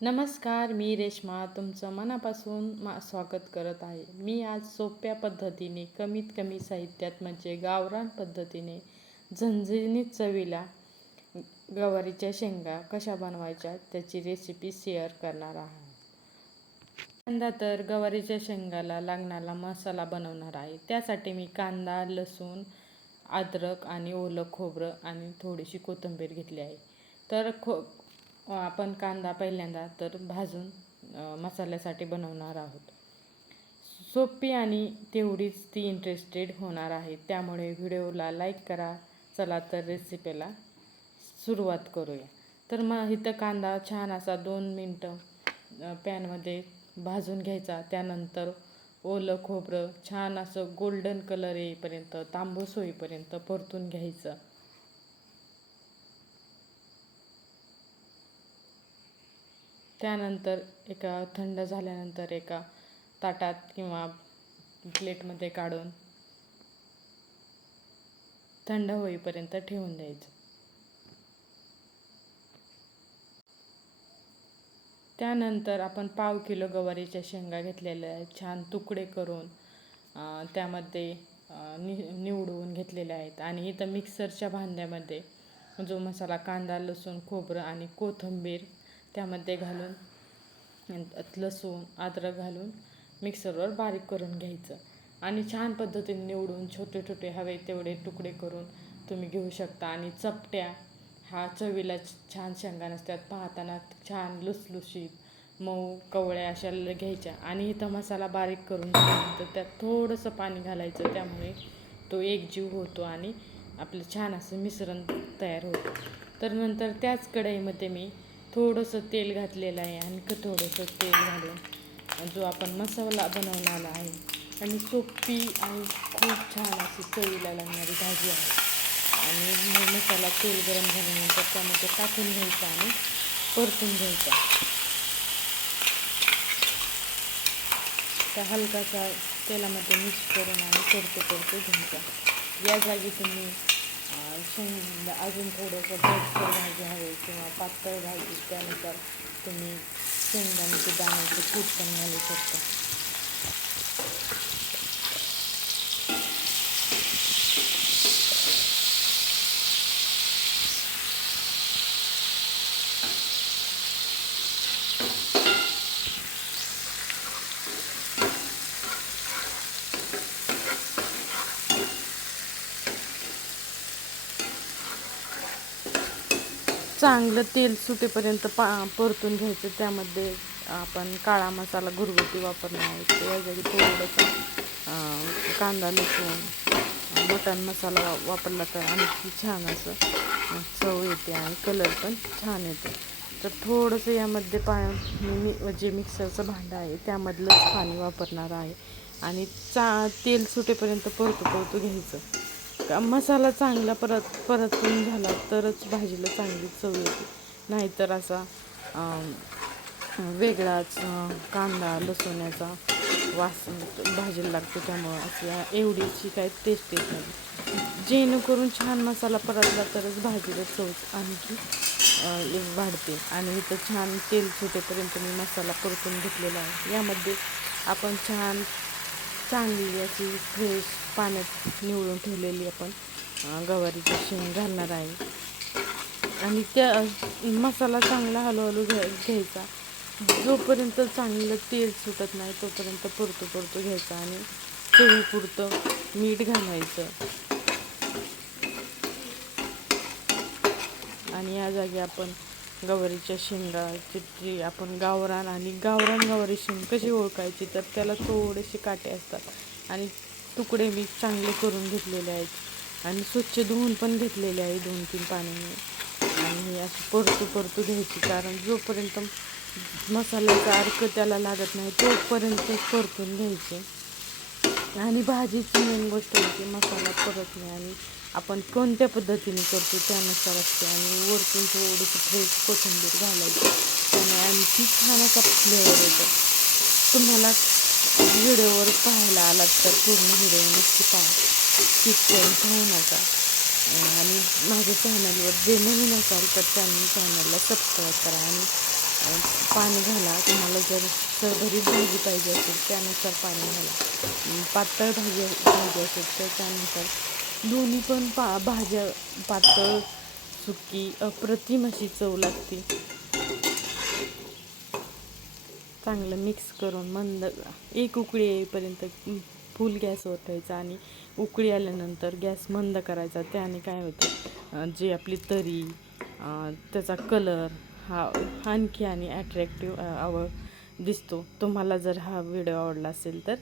नमस्कार मी रेश्मा तुमचं मनापासून मा स्वागत करत आहे. मी आज सोप्या पद्धतीने कमीत कमी साहित्यात म्हणजे गावरान पद्धतीने झणझणीत चवीला गवारीच्या शेंगा कशा बनवायच्या त्याची रेसिपी शेअर करणार आहे. कांदा तर गवारीच्या शेंगाला लागणारा मसाला बनवणार आहे. त्यासाठी मी कांदा लसूण अद्रक आणि ओलं खोबरं आणि थोडीशी कोथिंबीर घेतली आहे. तर खो आपण कांदा पहिल्यांदा तर भाजून मसाल्यासाठी बनवणार आहोत. सोपी आणि तेवढीच ती इंटरेस्टेड होणार आहे. त्यामुळे व्हिडिओला लाईक करा. चला तर रेसिपीला सुरुवात करूया. तर मग इथं कांदा छान असा दोन मिनटं पॅनमध्ये भाजून घ्यायचा. त्यानंतर ओलं खोबरं छान असं गोल्डन कलर येईपर्यंत तांबूस होईपर्यंत परतून घ्यायचं. त्यानंतर एका थंड झाल्यानंतर एका ताटात किंवा प्लेटमध्ये काढून थंड होईपर्यंत ठेवून द्यायचं. त्यानंतर आपण पाव किलो गवारीच्या शेंगा घेतलेल्या आहेत. छान तुकडे करून त्यामध्ये नि निवडून घेतलेल्या आहेत. आणि इथं मिक्सरच्या भांड्यामध्ये जो मसाला कांदा लसूण खोबरं आणि कोथिंबीर त्यामध्ये घालून लसूण अद्रक घालून मिक्सरवर बारीक करून घ्यायचं. आणि छान पद्धतीने निवडून छोटे छोटे हवे तेवढे तुकडे करून तुम्ही घेऊ शकता. आणि चपट्या हा चवीला छान शेंगा नसतात. पाहताना छान लुसलुशीत मऊ कवळ्या अशा घ्यायच्या. आणि इथं मसाला बारीक करून घेतल्यानंतर त्यात थोडंसं पाणी घालायचं. त्यामुळे तो एकजीव होतो आणि आपलं छान असं मिश्रण तयार होतं. तर नंतर त्याच कढईमध्ये मी थोडंसं तेल घातलेलं आहे आणखी थोडंसं तेल घालून जो आपण मसाला बनवलेला आहे आणि सोपी आणि खूप छान अशी चवीला लागणारी भाजी आहे. आणि मसाला तेल गरम झाल्यानंतर त्यामध्ये टाकून घ्यायचा आणि परतून घ्यायचा. त्या हलकासा तेलामध्ये मिक्स करून आणि परतो परतो घ्यायचा या जागी तुम्ही शेंग अजून थोडंसं घटसर भाजी हवी किंवा पातळ भाजी त्यानुसार तुम्ही शेंगदाण्याचे दाण्याचे कूट पण घालू शकता. चांगलं तेल सुटेपर्यंत पा परतून घ्यायचं. त्यामध्ये आपण काळा मसाला घरगुती वापरणार आहे त्यासाठी थोडंसं कांदा लसूण मटण मसाला वापरला तर आणखी छान असं चव येते आणि कलर पण छान येतो. तर थोडंसं यामध्ये पा मी जे मिक्सरचं भांडं आहे त्यामधलंच पाणी वापरणार आहे. आणि चा तेल सुटेपर्यंत परतू परतू घ्यायचं. मसाला चांगला परत परतून झाला तरच भाजीला चांगली चव येते. नाहीतर असा वेगळाच कांदा लसूण्याचा वास भाजीला लागतो. त्यामुळं अशी एवढीची काय टेस्ट येत नाही. जेणेकरून छान मसाला परतला तरच भाजीला चव आणखी वाढते. आणि इथं छान तेल सुटेपर्यंत मी मसाला परतून घेतलेला आहे. यामध्ये आपण छान चांगली अशी फ्रेश पाण्यात निवडून ठेवलेली आपण गवारीचं शेंग घालणार आहे. आणि त्या मसाला चांगला हळूहळू घ्या घ्यायचा. जोपर्यंत चांगलं तेल सुटत नाही तोपर्यंत परतो पुरतो घ्यायचा आणि चवीपुरतं मीठ घालायचं. आणि या जागी आपण गवारीच्या शेंगाची जी आपण गावरान आणि गावरान गवारी शेंग कशी ओळखायची तर त्याला थोडेसे काटे असतात आणि तुकडे मी चांगले करून घेतलेले आहेत. आणि स्वच्छ धुवून पण घेतलेले आहे दोन तीन पाण्याने. आणि असं परतू परतू घ्यायची कारण जोपर्यंत मसाल्याचा अर्क त्याला लागत नाही तोपर्यंत परतून घ्यायचे. आणि भाजीची मेन गोष्ट म्हणजे मसाला परत नाही. आणि आपण कोणत्या पद्धतीने करतो त्यानुसार असते. आणि वरतून थोडीशी फ्रेश कोथिंबीर घालायची. त्यामुळे आणखी छान असा फ्लेवर येतो. तुम्हाला व्हिडिओवर पाहायला आलात तर पूर्ण व्हिडिओ नक्की पहा. स्किप करून पाहू नका. आणि माझ्या चॅनलवर जे नवीन असाल तर त्यांनी चॅनलला सबस्क्राईब करा. आणि पाणी घाला. तुम्हाला जर सरभरीत भाजी पाहिजे असेल त्यानुसार पाणी घाला. पातळ भाजी पाहिजे असेल तर त्यानुसार. दोन्ही पण पा भाज्या पातळ सुकी अप्रतिम अशी चव लागते. चांगलं मिक्स करून मंद एक उकळी येईपर्यंत फुल गॅसवर ठेवायचा आणि उकळी आल्यानंतर गॅस मंद करायचा. त्याने काय होतं? जे जी आपली तरी त्याचा कलर हा आणखी आणि ॲट्रॅक्टिव्ह आव दिसतो. तुम्हाला जर हा व्हिडिओ आवडला असेल तर.